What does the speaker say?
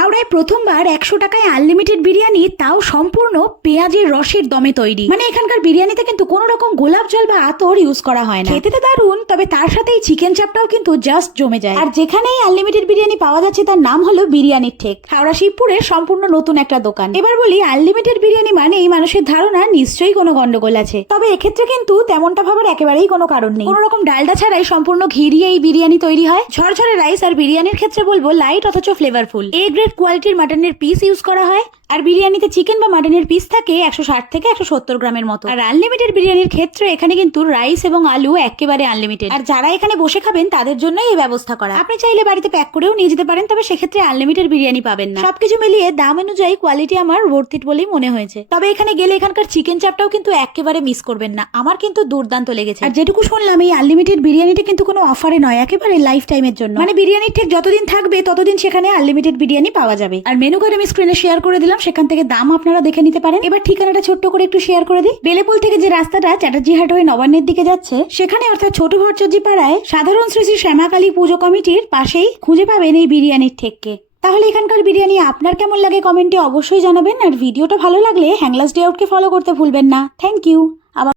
হাওড়ায় প্রথমবার 100 টাকায় আনলিমিটেড বিরিয়ানি, তাও সম্পূর্ণ পেঁয়াজের রসের দমে তৈরি। মানে এখানকার বিরিয়ানিতে কিন্তু কোনো রকম গোলাপ জল বা আতর ইউজ করা হয় না। খেতে তো দারুণ, তবে তার সাথে এই চিকেন চাপটাও কিন্তু জাস্ট জমে যায়। আর যেখানেই আনলিমিটেড বিরিয়ানি পাওয়া যাচ্ছে তার নাম হলো বিরিয়ানির ঠেক। হাওড়া শিবপুরে সম্পূর্ণ নতুন একটা দোকান। এবার বলি, আনলিমিটেড বিরিয়ানি মানে এই মানুষের ধারণা নিশ্চয়ই কোনো গন্ডগোল আছে। তবে এক্ষেত্রে কিন্তু তেমনটা ভাবার একেবারেই কোনো কারণ নেই। কোনো রকম ডালডা ছাড়াই সম্পূর্ণ ঘি দিয়ে এই বিরিয়ানি তৈরি হয়। ঝরঝরে রাইস আর বিরিয়ানির ক্ষেত্রে বলবো লাইট অথচ ফ্লেভারফুল। এ গ্রেড কোয়ালিটির মাটনের পিস ইউজ করা হয়। আর বিরিয়ানিতে চিকেন বা মাটনের পিস থাকে 160 থেকে 170 গ্রামের মতো। আর আনলিমিটেড বিরিয়ানির ক্ষেত্রে এখানে কিন্তু রাইস এবং আলু একেবারে আনলিমিটেড। আর যারা এখানে বসে খাবেন তাদের জন্যই এই ব্যবস্থা করা। আপনি চাইলে বাড়িতে প্যাক করেও নিয়ে যেতে পারেন, তবে সেক্ষেত্রে আনলিমিটেড বিরিয়ানি পাবেন না। সবকিছু মিলিয়ে দাম অনুযায়ী কোয়ালিটি আমার ওয়ার্থ ইট বলেই মনে হয়েছে। তবে এখানে গেলে এখানকার চিকেন চাপটাও কিন্তু একেবারে মিস করবেন না। আমার কিন্তু দুর্দান্ত লেগেছে। আর যেটুকু শুনলাম, এই আনলিমিটেড বিরিয়ানিটা কিন্তু কোনো অফারে নয়, একেবারে লাইফ টাইমের জন্য। মানে বিরিয়ানির ঠিক যতদিন থাকবে ততদিন সেখানে আনলিমিটেড বিরিয়ানি পাওয়া যাবে। আর মেনু কার্ড আমি স্ক্রিনে শেয়ার করে দিলাম, সেখান থেকে দাম আপনারা দেখে নিতে পারেন। এবার ঠিকানাটা ছোট্ট করে একটু শেয়ার করে দিই। বেলেপুল থেকে যে রাস্তাটা চ্যাটার্জি হাট হয়ে নবান্নের দিকে যাচ্ছে, সেখানে অর্থাৎ ছোট ভট্টাচার্য পাড়ায় সাধারণ শ্রী শ্রী শ্যামাকালী পুজো কমিটির পাশেই খুঁজে পাবেন এই বিরিয়ানির ঠেককে। তাহলে এখানকার বিরিয়ানি আপনার কেমন লাগে কমেন্টে অবশ্যই জানাবেন। আর ভিডিওটা ভালো লাগলে হ্যাংলাস ডে আউটকে ফলো করতে ভুলবেন না। Thank you.